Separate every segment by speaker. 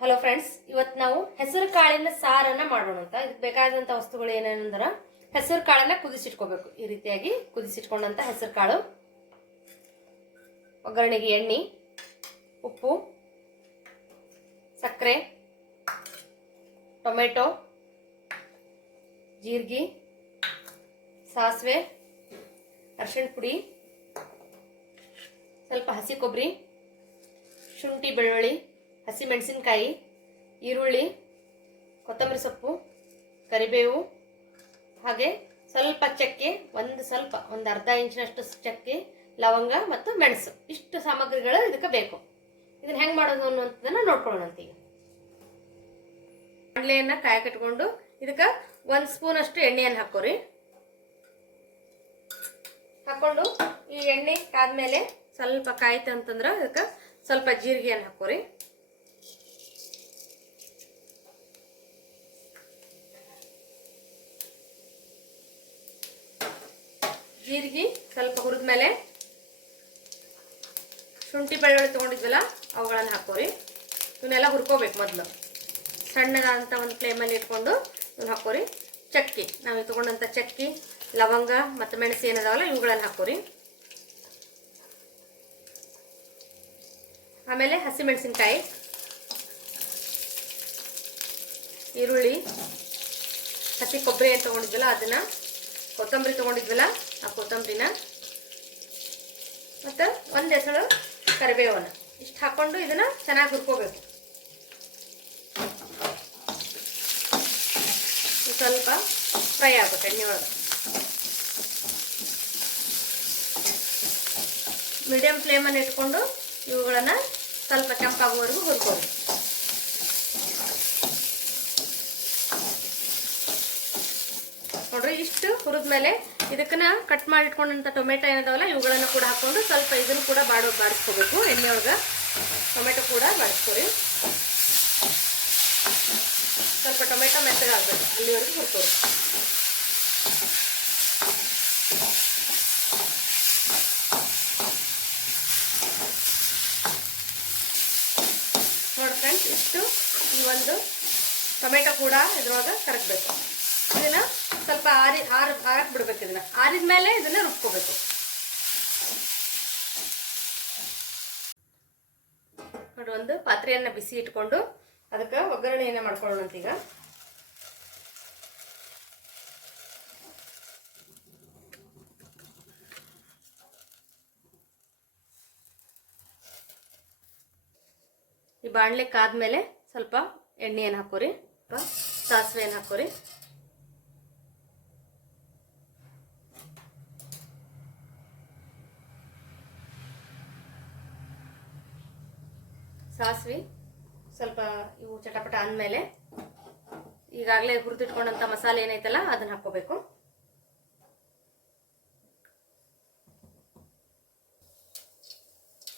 Speaker 1: Hello friends ಇವತ್ತು ನಾವು ಹೆಸರು ಕಾಳಿನ ಸಾರನ್ನ ಮಾಡೋಣ ಅಂತ. ಇದಕ್ಕೆ ಬೇಕಾದಂತ ವಸ್ತುಗಳು ಏನೇನಂದ್ರ ಹೆಸರು ಕಾಳನ್ನ ಕುದಿಸಿಟ್ಕೋಬೇಕು. ಈ ರೀತಿಯಾಗಿ ಕುದಿಸಿಟ್ಕೊಂಡಂತ ಹೆಸರು ಕಾಳು. ಒಗ್ಗರಣೆಗೆ ಎಣ್ಣೆ, ಉಪ್ಪು, ಸಕ್ಕರೆ, ಟೊಮೆಟೊ, ಜೀರಿಗೆ, ಸಾಸಿವೆ, ಅರಿಶಿಣ ಪುಡಿ, ಸ್ವಲ್ಪ ಹಸಿ ಕೊಬ್ಬರಿ, ಶುಂಠಿ ಬೆಳ್ಳುಳ್ಳಿ ಹಸಿ ಮೆಣಸಿನಕಾಯಿ, ಈರುಳ್ಳಿ, ಕೊತ್ತಂಬರಿ ಸೊಪ್ಪು, ಕರಿಬೇವು, ಹಾಗೆ ಸ್ವಲ್ಪ ಚಕ್ಕೆ, ಒಂದು ಸ್ವಲ್ಪ, ಒಂದು ಅರ್ಧ ಇಂಚಿನಷ್ಟು ಚಕ್ಕೆ, ಲವಂಗ ಮತ್ತು ಮೆಣಸು. ಇಷ್ಟು ಸಾಮಗ್ರಿಗಳು ಇದಕ್ಕೆ ಬೇಕು. ಇದನ್ನ ಹೆಂಗೆ ಮಾಡೋದು ಅನ್ನೋದನ್ನ ನೋಡ್ಕೊಳ್ಳೋಣ ಈಗ ಬಾಣಲೆಯನ್ನ ಕಾಯಿ ಕಟ್ಕೊಂಡು ಇದಕ್ಕೆ ಒಂದು ಸ್ಪೂನ್ ಅಷ್ಟು ಎಣ್ಣೆಯನ್ನು ಹಾಕೋರಿ ಹಾಕೊಂಡು ಈ ಎಣ್ಣೆ ಕಾದ್ಮೇಲೆ ಸ್ವಲ್ಪ ಕಾಯ್ತು ಅಂತಂದ್ರೆ ಇದಕ್ಕೆ ಸ್ವಲ್ಪ ಜೀರಿಗೆಯನ್ನು ಹಾಕೋರಿ ಜೀರಿಗೆ ಸ್ವಲ್ಪ ಹುರಿದ ಮೇಲೆ ಶುಂಠಿ ಬೆಳ್ಳುಳ್ಳಿ ತೊಗೊಂಡಿದ್ವಲ್ಲ, ಅವುಗಳನ್ನು ಹಾಕೋರಿ ಇವನ್ನೆಲ್ಲ ಹುರ್ಕೋಬೇಕು ಮೊದಲು. ಸಣ್ಣದಾದಂಥ ಒಂದು ಫ್ಲೇಮಲ್ಲಿ ಇಟ್ಕೊಂಡು ಇವನ್ನ ಹಾಕೋರಿ ಚಕ್ಕಿ, ನಾವು ತೊಗೊಂಡಂಥ ಚಕ್ಕಿ, ಲವಂಗ ಮತ್ತು ಮೆಣಸು ಏನದಾವಲ್ಲ, ಇವುಗಳನ್ನು ಹಾಕೋರಿ ಆಮೇಲೆ ಹಸಿಮೆಣಸಿನ್ಕಾಯಿ, ಈರುಳ್ಳಿ, ಹಸಿ ಕೊಬ್ಬರಿ ಏನು ತೊಗೊಂಡಿದ್ವಲ್ಲ, ಅದನ್ನು ಕೊತ್ತಂಬರಿ ತೊಗೊಂಡಿದ್ವಲ್ಲ, ಆ ಕೊತ್ತಂಬರಿನ. ಮತ್ತು ಒಂದು ಎಸಳು ಕರಿಬೇವನ್ನ ಇಷ್ಟು ಹಾಕ್ಕೊಂಡು ಇದನ್ನು ಚೆನ್ನಾಗಿ ಹುರ್ಕೋಬೇಕು. ಸ್ವಲ್ಪ ಫ್ರೈ ಆಗುತ್ತೆ ಎಣ್ಣೆ ಒಳಗೆ ಮೀಡಿಯಂ ಫ್ಲೇಮನ್ನು ಇಟ್ಕೊಂಡು ಇವುಗಳನ್ನು ಸ್ವಲ್ಪ ಕೆಂಪಾಗುವವರೆಗೂ ಹುರ್ಕೋಬೇಕು. ಇಷ್ಟು ಹುರಿದ್ಮೇಲೆ ಇದಕ್ಕನ್ನ ಕಟ್ ಮಾಡಿ ಇಟ್ಕೊಂಡಂತ ಟೊಮೆಟೊ ಏನಿದಾವಲ್ಲ, ಇವುಗಳನ್ನು ಕೂಡ ಹಾಕೊಂಡು ಸ್ವಲ್ಪ ಇದನ್ನು ಕೂಡ ಬಾಡೋ, ಬಾಡಿಸ್ಕೋಬೇಕು. ಎಣ್ಣೆ ಟೊಮೆಟೊ ಕೂಡ ಬಾಡಿಸ್ಕೊರಿ. ಸ್ವಲ್ಪ ಟೊಮೆಟೊ ಮೆತ್ತಗಾಗಬೇಕು ಅಲ್ಲಿವರೆಗೂ ಹುರ್ಕೋರಿ. ನೋಡಿ ಇಷ್ಟು ಈ ಒಂದು ಟೊಮೆಟೊ ಕೂಡ ಇದ್ರೊಳಗೆ ಕರಗಬೇಕು ಆರಿ ಆರ ಆರಕ್ಕೆ ಬಿಡ್ಬೇಕು ಇದನ್ನ. ಆರಿದ ಮೇಲೆ ಇದನ್ನ ರುಬ್ಕೋಬೇಕು. ನೋಡಿ, ಒಂದು ಪಾತ್ರೆಯನ್ನ ಬಿಸಿ ಇಟ್ಕೊಂಡು ಅದಕ್ಕೆ ಒಗ್ಗರಣೆಯನ್ನ ಮಾಡ್ಕೊಳ್ಳೋಣ ಈಗ ಈ ಬಾಣಲೆ ಕಾದ್ಮೇಲೆ ಸ್ವಲ್ಪ ಎಣ್ಣೆಯನ್ನು ಹಾಕೋರಿ, ಸ್ವಲ್ಪ ಸಾಸಿವೆಯನ್ನು ಹಾಕೋರಿ. ಸಾಸಿವೆ, ಸ್ವಲ್ಪ ಇವು ಚಟಪಟ ಅಂದಮೇಲೆ ಈಗಾಗಲೇ ಹುರಿದಿಟ್ಕೊಂಡಂಥ ಮಸಾಲೆ ಏನೈತಲ್ಲ, ಅದನ್ನ ಹಾಕೋಬೇಕು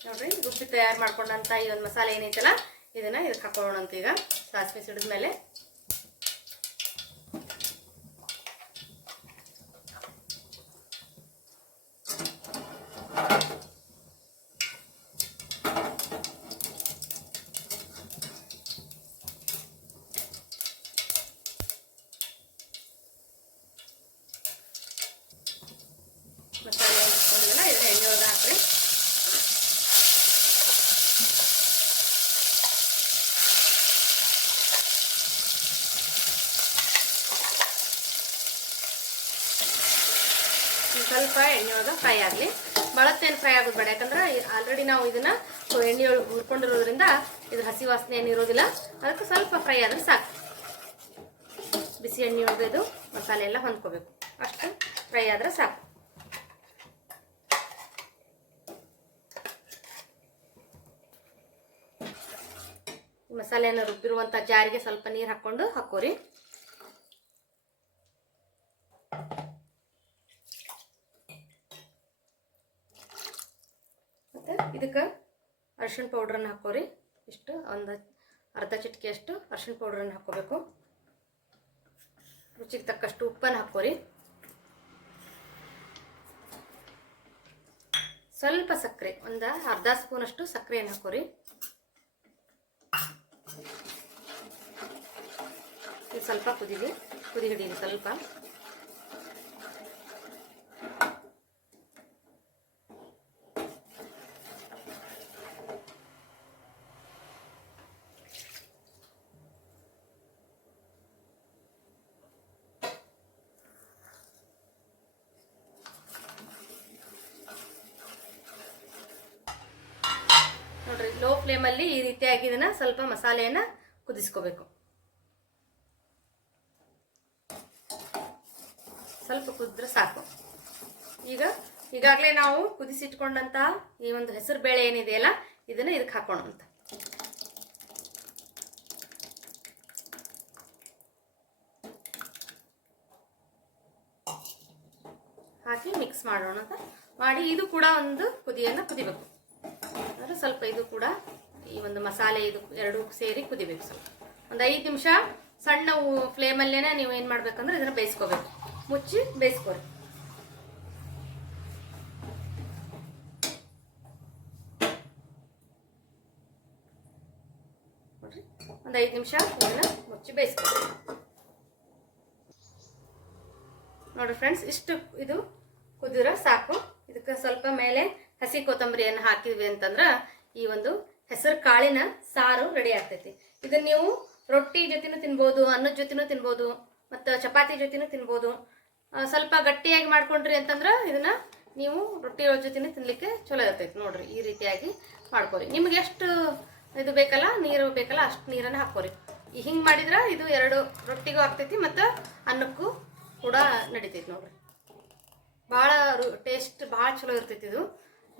Speaker 1: ನೋಡ್ರಿ, ರುಬ್ಬಿ ತಯಾರು ಮಾಡ್ಕೊಂಡಂಥ ಈ ಒಂದು ಮಸಾಲೆ ಏನೈತಲ್ಲ, ಇದನ್ನ ಇದಕ್ಕೆ ಹಾಕೊಳ್ಳೋಣ ಅಂತ ಈಗ. ಸಾಸಿವೆ ಸಿಡಿದ್ಮೇಲೆ. ಮಸಾಲೆ ಇಟ್ಕೊಂಡಿಲ್ಲ ಇದನ್ನ ಎಣ್ಣೆ ಒಳಗೆ ಹಾಕ್ರಿ ಒಂದ್ ಸ್ವಲ್ಪ ಎಣ್ಣೆ ಒಳಗೆ ಫ್ರೈ ಆಗಲಿ. ಬಳತ್ತೇನು ಫ್ರೈ ಆಗೋದು ಬೇಡ. ಯಾಕಂದ್ರೆ ಆಲ್ರೆಡಿ ನಾವು ಇದನ್ನ ಎಣ್ಣೆ ಒಳಗೆ ಹುರ್ಕೊಂಡಿರೋದ್ರಿಂದ ಇದ್ರ ಹಸಿ ವಾಸನೆ ಏನು ಇರೋದಿಲ್ಲ. ಅದಕ್ಕೆ ಸ್ವಲ್ಪ ಫ್ರೈ ಆದ್ರೆ ಸಾಕು. ಬಿಸಿ ಎಣ್ಣೆ ಒಳಗೆ ಇದು ಮಸಾಲೆ ಎಲ್ಲ ಹೊಂದ್ಕೋಬೇಕು. ಅಷ್ಟು ಫ್ರೈ ಆದ್ರೆ ಸಾಕು. ಮಸಾಲೆಯನ್ನು ರುಬ್ಬಿರುವಂಥ ಜಾರಿಗೆ ಸ್ವಲ್ಪ ನೀರು ಹಾಕ್ಕೊಂಡು ಹಾಕೋರಿ ಮತ್ತು ಇದಕ್ಕೆ ಅರಿಶಿಣ ಪೌಡ್ರನ್ನ ಹಾಕೋರಿ. ಇಷ್ಟು, ಒಂದು ಅರ್ಧ ಚಿಟಿಕೆಯಷ್ಟು ಅರಿಶಿಣ ಪೌಡ್ರನ್ನ ಹಾಕೋಬೇಕು. ರುಚಿಗೆ ತಕ್ಕಷ್ಟು ಉಪ್ಪನ್ನು ಹಾಕೋರಿ. ಸ್ವಲ್ಪ ಸಕ್ಕರೆ, ಒಂದು ಅರ್ಧ ಸ್ಪೂನಷ್ಟು ಸಕ್ಕರೆಯನ್ನು ಹಾಕೋರಿ. ಸ್ವಲ್ಪ ಕುದೀವಿ ಕುದಿ ಹಿಡೀಲಿ ಸ್ವಲ್ಪ ನೋಡ್ರಿ ಲೋ ಫ್ಲೇಮಲ್ಲಿ ಈ ರೀತಿಯಾಗಿ ಇದನ್ನು ಸ್ವಲ್ಪ ಮಸಾಲೆಯನ್ನ ಕುದಿಸ್ಕೋಬೇಕು. ಸ್ವಲ್ಪ ಕುದ್ರೆ ಸಾಕು. ಈಗ ಈಗಾಗಲೇ ನಾವು ಕುದಿಸಿಟ್ಕೊಂಡಂತ ಈ ಒಂದು ಹೆಸರು ಬೇಳೆ ಏನಿದೆಯಲ್ಲ ಇದನ್ನ ಇದಕ್ಕೆ ಹಾಕೋಣ ಅಂತ. ಹಾಕಿ ಮಿಕ್ಸ್ ಮಾಡೋಣ ಅಂತ. ಮಾಡಿ ಇದು ಕೂಡ ಒಂದು ಕುದಿಯನ್ನು ಕುದಿಬೇಕು. ಅಂದ್ರೆ ಸ್ವಲ್ಪ ಇದು ಕೂಡ ಈ ಒಂದು ಮಸಾಲೆ ಇದು ಎರಡು ಸೇರಿ ಕುದಿಬೇಕು ಸ್ವಲ್ಪ. ಒಂದು ಐದು ನಿಮಿಷ ಸಣ್ಣ ಫ್ಲೇಮಲ್ಲೇನೆ ನೀವು ಏನು ಮಾಡ್ಬೇಕಂದ್ರೆ ಇದನ್ನ ಬೇಯಿಸ್ಕೋಬೇಕು. ಮುಚ್ಚಿ ಬೇಯಿಸ್ಕೊರಿ. ಒಂದು ಐದು ನಿಮಿಷ ಇದನ್ನ ಮುಚ್ಚಿ ಬೇಯಿಸ್ಕೊರಿ. ನೋಡ್ರಿ ಫ್ರೆಂಡ್ಸ್, ಇಷ್ಟು ಇದು ಕುದಿರ ಸಾಕು. ಹಸಿ ಕೊತ್ತಂಬರಿಯನ್ನು ಹಾಕಿದ್ವಿ ಅಂತಂದ್ರ ಈ ಒಂದು ಹೆಸರು ಕಾಳಿನ ಸಾರು ರೆಡಿ ಆಗ್ತೈತಿ. ಇದನ್ನ ನೀವು ರೊಟ್ಟಿ ಜೊತೆನೂ ತಿನ್ಬೋದು, ಅನ್ನದ ಜೊತೆನೂ ತಿನ್ಬೋದು, ಮತ್ತು ಚಪಾತಿ ಜೊತೆನೂ ತಿನ್ಬೋದು. ಸ್ವಲ್ಪ ಗಟ್ಟಿಯಾಗಿ ಮಾಡ್ಕೊಂಡ್ರಿ ಅಂತಂದ್ರ ಇದನ್ನ ನೀವು ರೊಟ್ಟಿ ಜೊತೆನೂ ತಿನ್ಲಿಕ್ಕೆ ಚಲೋ ಇರ್ತೈತಿ ನೋಡ್ರಿ, ಈ ರೀತಿಯಾಗಿ ಮಾಡ್ಕೊರಿ. ನಿಮ್ಗೆ ಎಷ್ಟು ಇದು ಬೇಕಲ್ಲ, ನೀರು ಬೇಕಲ್ಲ ಅಷ್ಟು ನೀರನ್ನು ಹಾಕೋರಿ ಹಿಂಗೆ ಮಾಡಿದ್ರ ಇದು ಎರಡು ರೊಟ್ಟಿಗೂ ಆಗ್ತೈತಿ ಮತ್ತು ಅನ್ನಕ್ಕೂ ಕೂಡ ನಡಿತೈತಿ ನೋಡ್ರಿ. ಭಾಳ ಟೇಸ್ಟ್ ಭಾಳ ಚಲೋ ಇರ್ತೈತಿ ಇದು.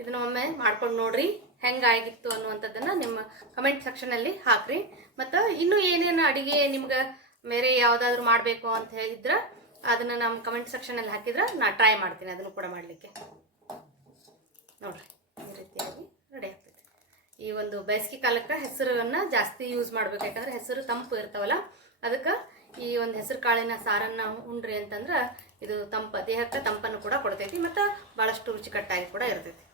Speaker 1: ಇದನ್ನ ಒಮ್ಮೆ ಮಾಡ್ಕೊಂಡು ನೋಡ್ರಿ ಹೆಂಗಾಗಿತ್ತು ಅನ್ನುವಂಥದ್ದನ್ನು ನಿಮ್ಮ ಕಮೆಂಟ್ ಸೆಕ್ಷನಲ್ಲಿ ಹಾಕ್ರಿ. ಮತ್ತು ಇನ್ನೂ ಏನೇನು ಅಡಿಗೆ ನಿಮ್ಗೆ ಬೇರೆ ಯಾವುದಾದ್ರೂ ಮಾಡಬೇಕು ಅಂತ ಹೇಳಿದ್ರೆ ಅದನ್ನ ನಮ್ಮ ಕಮೆಂಟ್ ಸೆಕ್ಷನಲ್ಲಿ ಹಾಕಿದ್ರೆ ನಾ ಟ್ರೈ ಮಾಡ್ತೀನಿ ಅದನ್ನು ಕೂಡ ಮಾಡಲಿಕ್ಕೆ. ನೋಡ್ರಿ, ಈ ರೀತಿಯಾಗಿ ರೆಡಿ ಆಗ್ತೈತಿ. ಈ ಒಂದು ಬೇಸಿಗೆ ಕಾಲಕ್ಕೆ ಹೆಸರನ್ನು ಜಾಸ್ತಿ ಯೂಸ್ ಮಾಡ್ಬೇಕು, ಯಾಕಂದ್ರೆ ಹೆಸರು ತಂಪು ಇರ್ತಾವಲ್ಲ, ಅದಕ್ಕೆ ಈ ಒಂದು ಹೆಸರು ಕಾಳಿನ ಸಾರನ್ನ ಉಂಡ್ರಿ ಅಂತಂದ್ರೆ ಇದು ತಂಪ, ದೇಹಕ್ಕೆ ತಂಪನ್ನು ಕೂಡ ಕೊಡ್ತೈತಿ, ಮತ್ತು ಭಾಳಷ್ಟು ರುಚಿಕಟ್ಟಾಗಿ ಕೂಡ ಇರ್ತೈತಿ.